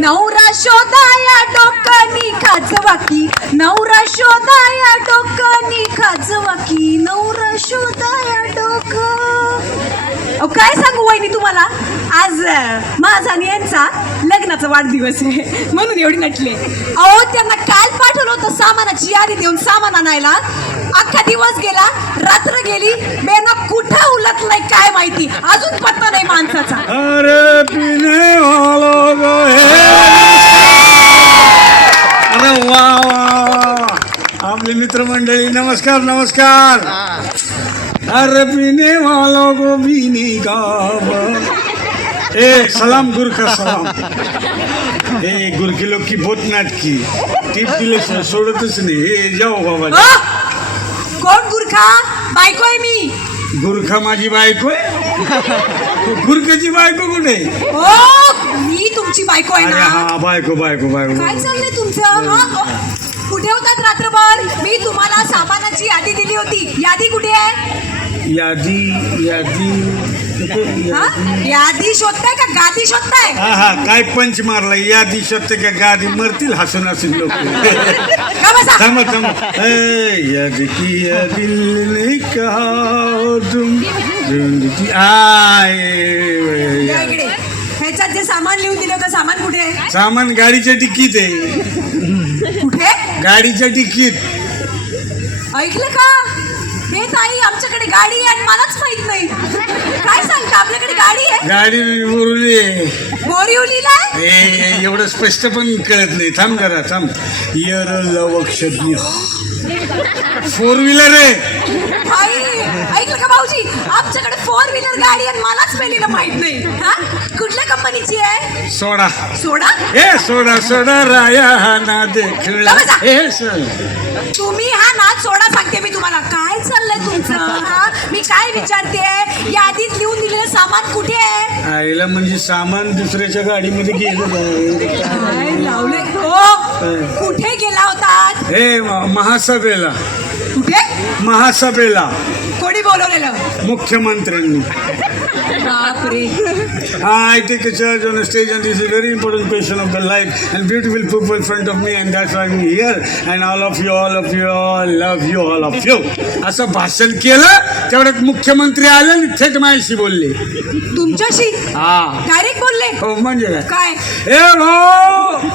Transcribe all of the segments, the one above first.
नवरा शोधाया डोकनी खाजवाकी, नवरा शोधाया डोकनी खाजवाकी, नवरा शोधाया डोकं. काय सांगू वहिनी तुम्हाला, आज माझा आणि यांचा लग्नाचा वाढदिवस आहे म्हणून एवढी नटले. अहो त्यांना काल पाठवलं होतं सामानाची यादी देऊन सामान आणायला. अख्खा दिवस गेला, रात्र गेली, बेना कुठं उलटलाय काय माहिती, अजून पत्ता नाही माणसाचा. अरे पिणे वालो अरे वा आपली मित्रमंडळी नमस्कार नमस्कार. अरे पिणे वालो गो बिनी गाव ए सलाम गुरखा सलाम. हे गुरखी लोक की बहुत नाटकी टीप दिले सोडतच नाही. हे जाओ बाबा. कोण गुरखा? बायको आहे मी. गुरखा माझी बायको आहे? गुरखाची बायको कुठे? हो मी तुमची बायको आहे अरे ना. हा बायको बायको बायको. काय चाललंय तुमचं? कुठे होतात रात्रभर? मी तुम्हाला सामानाची यादी दिली होती, यादी कुठे आहे? यादी यादी यादी शोधताय का गादी शोधताय? हा हा काय पंच मारला. यादी शोधते का गादी मरतील हसून हसून लोक. का बसा? थांबा थांबा. यादी की यादी ने कहा तुम जिंदगी या इकडे. ह्याच्यात जे सामान लिहून दिलं होतं सामान कुठे आहे? सामान गाडीच्या डिक्कीत आहे. कुठे? गाडीच्या डिक्कीत. ऐकलं का? हे ताई आमच्याकडे गाडी आहे आणि मलाच माहित नाही. काय सांगता, आपल्याकडे गाडी आहे? गाडी उरली आहे. बोरिवलीला आहे? एवढं स्पष्ट पण कळत नाही. थांब जरा थांब. यर लवक्षज्ञ 4 व्हीलर आहे. ऐकलं का भाऊजी, आमच्याकडे 4 व्हीलर गाडी आणि मलाच पहिलीला माहित नाही. हा कुठल्या कंपनीची आहे? सोडा सोडा. हे सोडा सोडा राया हा ना देखला. हे सर तुम्ही हा नाच सोडा सांगते मी तुम्हाला. काय चाललंय तुमचं? हा मी काय विचारते, यादीत लिहून दिलेलं सामान कुठे आहे? आईला म्हणजे सामान दुसऱ्याच्या गाडीमध्ये गेलं. काय लावले हो? कुठे गेला होता? हे महासभेला. कुठे? महासभेला कोणी बोलवलेलं? मुख्यमंत्र्यांनी. बापरे. I take a charge on a stage and this is a very important question of the life and beautiful people in front of me and that's why I'm here and all of you love you all of you. असं भाषण केलं तेवढ्यात मुख्यमंत्री आले आणि थेट माझ्याशी बोलले. तुमच्याशी? हा डायरेक्ट बोलले? हो म्हणजे काय? ए भाऊ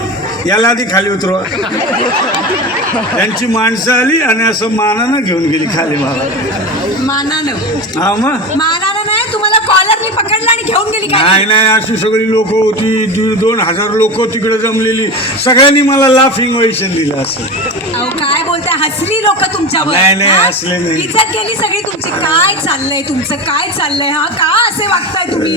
याला आधी खाली उतरवा. त्यांची माणसं आली आणि असं मानानं घेऊन गेली खाली मला. मानानं? हा मग मानानं नाही, तुम्हाला कॉलरनी पकडलं आणि घेऊन गेली काय? नाही नाही अशी सगळी लोक होती. 2,000 लोक तिकडे जमलेली. सगळ्यांनी मला लाफिंग ओवेशन दिलं. असं अहो काय बोलताय, हसली लोक तुमच्यावर. नाही, नाही, हसले नाही. इज्जत गेली सगळी तुमची. काय चाललंय तुमचं? काय चाललंय? हा का असे वागताय तुम्ही?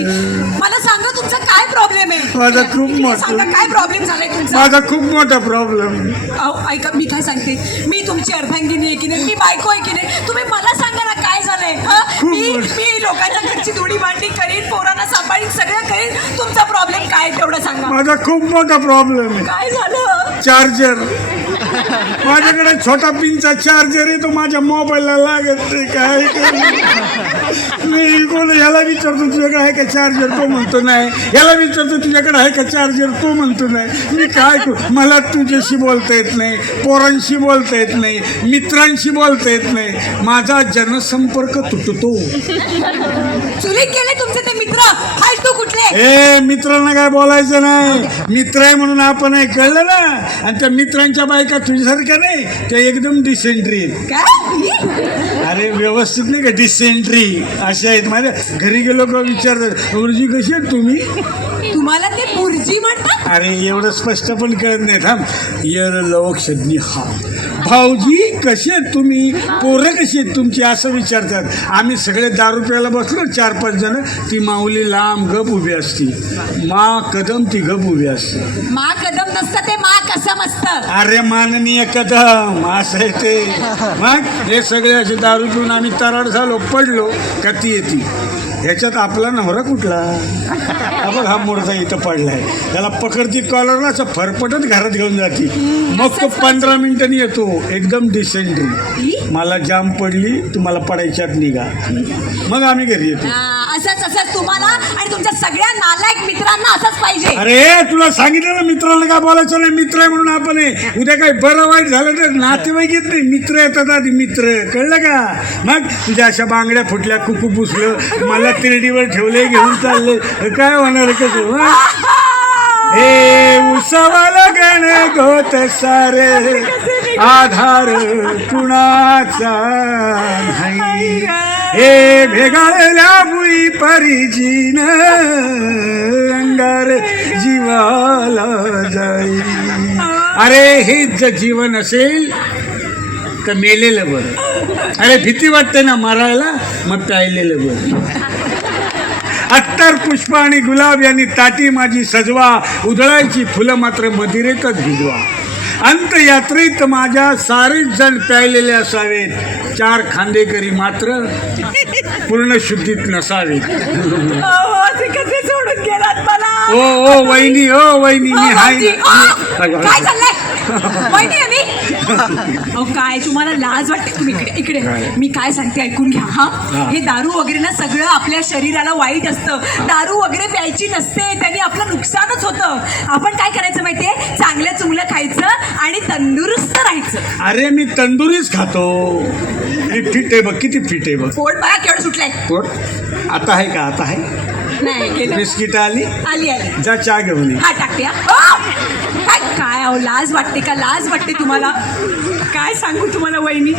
मला सांगा तुमचा काय प्रॉब्लेम आहे? माझा खूप मोठा सांगा काय प्रॉब्लेम झालाय तुमचा? माझा खूप मोठा प्रॉब्लेम. अहो ऐका, मी काय सांगते, मी तुमची अर्धांगिनी आहे की नाही, मी बायको आहे की नाही, तुम्ही मला सांगा ना काय झालंय. मी लोकांच्या घरची धुडी भांडी करीन, पोरांना सांभाळीन, सगळं करीन. तुमचा प्रॉब्लेम काय तेवढं सांगा. माझा खूप मोठा प्रॉब्लेम आहे. काय झालं? चार्जर. माझ्याकडे छोटा पिनचा चार्जर आहे, तो माझ्या मोबाईलला लागत नाही. काय मी कोण ह्याला विचारतो तुझ्याकडे आहे का चार्जर, तो म्हणतो नाही. ह्याला विचारतो तुझ्याकडे आहे का चार्जर, तो म्हणतो नाही. मी काय करू? मला तुझ्याशी बोलता येत नाही, पोरांशी बोलता येत नाही, मित्रांशी बोलता येत नाही. माझा जनसंपर्क तुटतो. चुलीत गेले तुमचे ते मित्र फालतू कुठले? ए मित्रांना काय बोलायचं नाही. मित्र आहे म्हणून आपण आहे, कळलं ना. आणि त्या मित्रांच्या बायका तुझ्यासारख्या नाही, त्या एकदम डिसेंट्री आहेत. काय? अरे व्यवस्थित नाही का, डिसेंट्री अशा आहेत. माझ्या घरी गेलो का विचारतात गुरुजी कशी आहेत तुम्ही. तुम्हाला ते बुर्जी म्हणतात? अरे एवढं स्पष्ट पण कळत नाही. थांब. यर लवक्षज्ञ हा भाऊजी कसे आहेत तुम्ही, पोरं कशी आहेत तुमची, असं विचारतात. आम्ही सगळे दारू प्यायला बसलो 4-5 जण. ती माऊली लांब गप उभी असती, मा कदम ती गप उभी असते. मा कदम नसतं ते, मा कसम असतं. अरे माननीय कदम असं आहे ते. मग हे सगळे असे दारू पिऊन आम्ही तराड झालो, पडलो का ती येते. ह्याच्यात आपला नवरा कुठला. बघ हा मोडता इथं पडलाय, त्याला पकडती कॉलरला, असं फरफटत घरात घेऊन जाते. मग तो 15 मिनिटांनी येतो एकदम डिसेंट्री. मला जाम पडली, तुम्हाला पडायच्यात निघा. मग आम्ही घरी येतो. असंच तुम्हाला आणि तुमच्या सगळ्या नालायक मित्रांना असंच पाहिजे. अरे तुला सांगितलं ना मित्रांना काय बोलायचं नाही, मित्र आहे म्हणून आपण आहे. उद्या काही बरं वाईट झालं तर नातेवाईक येत नाही, मित्र येतात आधी, मित्र. कळलं का? मग तुझ्या अशा बांगड्या फुटल्या, कुकू पुसलं, मला तिरडीवर ठेवले, घेऊन चालले, काय होणार कसं? हे उसवाला गण गोत सारे, आधार कुणाचा नाही. हे भेगाळल्या भुई परिजीन, अंगार जीवाला जाई. अरे हेच जर जीवन असेल तर मेलेलं बरं. अरे भीती वाटते ना मारायला, मग प्यायलेलं बरं. अत्तर पुष्प आणि गुलाब यांनी ताटी माझी सजवा, उधळायची फुलं मात्र मदिरेतच भिजवा. अंतयात्रेत माझ्या सारेच जण प्यायलेले असावेत, 4 खांदेकरी मात्र पूर्ण शुद्धीत नसावेत. सोडून गेलात मला. ओ वहिनी, ओ वहिनी, मी हाय. काय चाललंय? वहिनी आहे मी. अहो काय तुम्हाला लाज वाटते? तुम्ही इकडे मी काय सांगते ऐकून घ्या. हा, हे दारू वगैरे ना सगळं आपल्या शरीराला वाईट असतं. दारू वगैरे प्यायची नसते, त्यांनी आपलं नुकसानच होतं. आपण काय करायचं माहितीये? चांगलं चुंगलं खायचं आणि तंदुरुस्त राहायचं. अरे मी तंदुरीच खातो. फिट आहे बघ, किती फिट आहे बघ. पोट बघा केवढं सुटलंय. पोट आता आहे का? आता आहे. नाही गेलं. बिस्किट आली, आली जा चहा घेऊन ये. हा टाकते. काय अहो लाज वाटते का? लाज वाटते तुम्हाला? काय सांगू तुम्हाला वहिनी,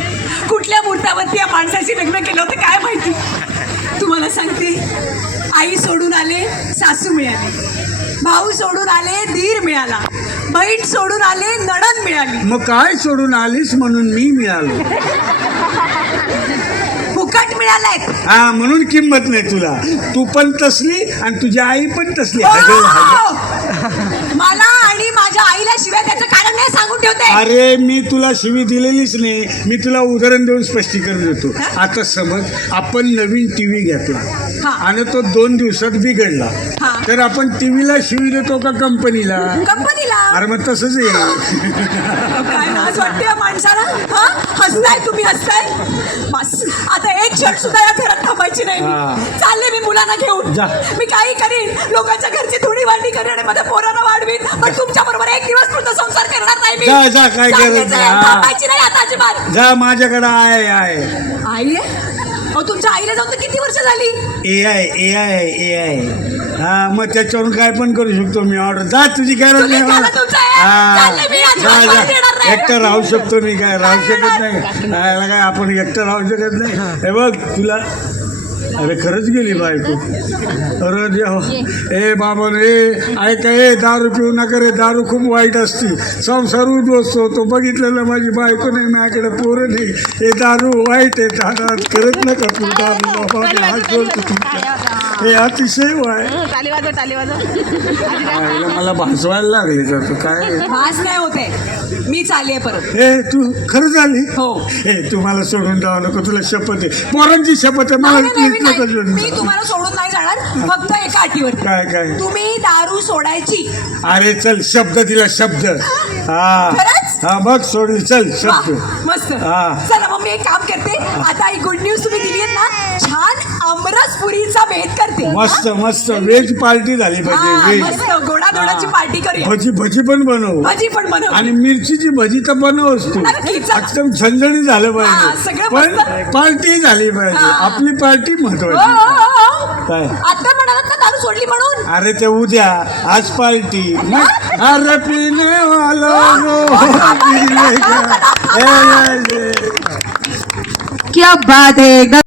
कुठल्या मुहूर्तावरती या माणसाशी लग्न केलं होतं काय माहिती. तुम्हाला सांगते, आई सोडून आले, सासू मिळाली. भाऊ सोडून आले, धीर मिळाला. बहीण सोडून आले, नणंद मिळाली. मग काय सोडून आलीस म्हणून मी मिळालो. फुकट मिळालाय. हा, म्हणून किंमत नाही तुला. तू पण तसली आणि तुझी आई पण तसली. मला आणि माझ्या आईला शिवाय त्याचं कारण नाही सांगून ठेवते. अरे मी तुला शिवी दिलेलीच नाही, मी तुला उदाहरण देऊन स्पष्टीकरण देतो. आता समज आपण नवीन टीव्ही घेतला आणि तो 2 दिवसात बिघडला, तर आपण टीव्हीला शिवी देतो का कंपनीला? कंपनीला. अरे मग तसंच आहे. काय लाज वाटते या माणसाला? हा, हसताय तुम्ही, हसताय. बस आता एक क्षण सुद्धा या घरात थांबायची नाही. चालले मी मुलांना घेऊन. मी काही करीन, लोकांच्या घरची थोडी वाढणी करेन आणि माझ्या पोरांना वाढवीन, पण तुमच्या बरोबर एक दिवस सुद्धा संसार करणार नाही मी. जा काय करत थांबायची नाही आता अजिबात. जा, माझ्याकडे आहे. आई आहे? अहो तुमच्या आईला जाऊन तर किती वर्ष झाली? ए हा, मग त्याच्यावरून काय पण करू शकतो मी. ऑर्डर जा, तुझी गरज नाही मला. जा, एकटं राहू शकतो मी. काय राहू शकत नाही काय? आपण एकटं राहू शकत नाही. हे बघ तुला, अरे खरंच गेली बायको. अरे देवा, ए बाबा रे, ऐका, दारू पिऊ नका रे, दारू खूप वाईट असते. संसार उद्ध्वस्त होतो. बघितलं ना, माझी बायको नाही, माझ्याकडे पोरं नाही. हे दारू वाईट आहे. दादा करत नका तू दारू बाबा. हात जोडतो तुमच्या. हे अतिशय वाईट. मला भासवायला लागले तर तू काय भास नाही होते. मी चालले परत. हे तू खरं झाली? हो. हे तू मला सोडून जावं नको, तुला शपथ आहे, पोरांची शपथ आहे. मला मी तुम्हाला सोडून नाही जाणार, फक्त एका अटीवर. काय? तुम्ही दारू सोडायची. अरे चल, शब्द दिला, शब्द. हा बघ, सोडली. चल, शब्द. मस्त. चला मग मी एक काम करते आता. ही गुड न्यूज तुम्ही दिली ना, छान आमरसपुरीचा भेद करते. मस्त व्हेज पार्टी झाली पाहिजे. मस्त गोडाची पार्टी करूया. भजी पण बनव. आणि मिरचीची भजी तर बनवच तू. एकदम झणझणी झालं पाहिजे, पण पार्टी झाली पाहिजे. आपली पार्टी महत्वाची. काय आता म्हणालात ना दारू सोडली म्हणून? अरे ते उद्या, आज पार्टी. अरे पिणे वालो क्या बात है.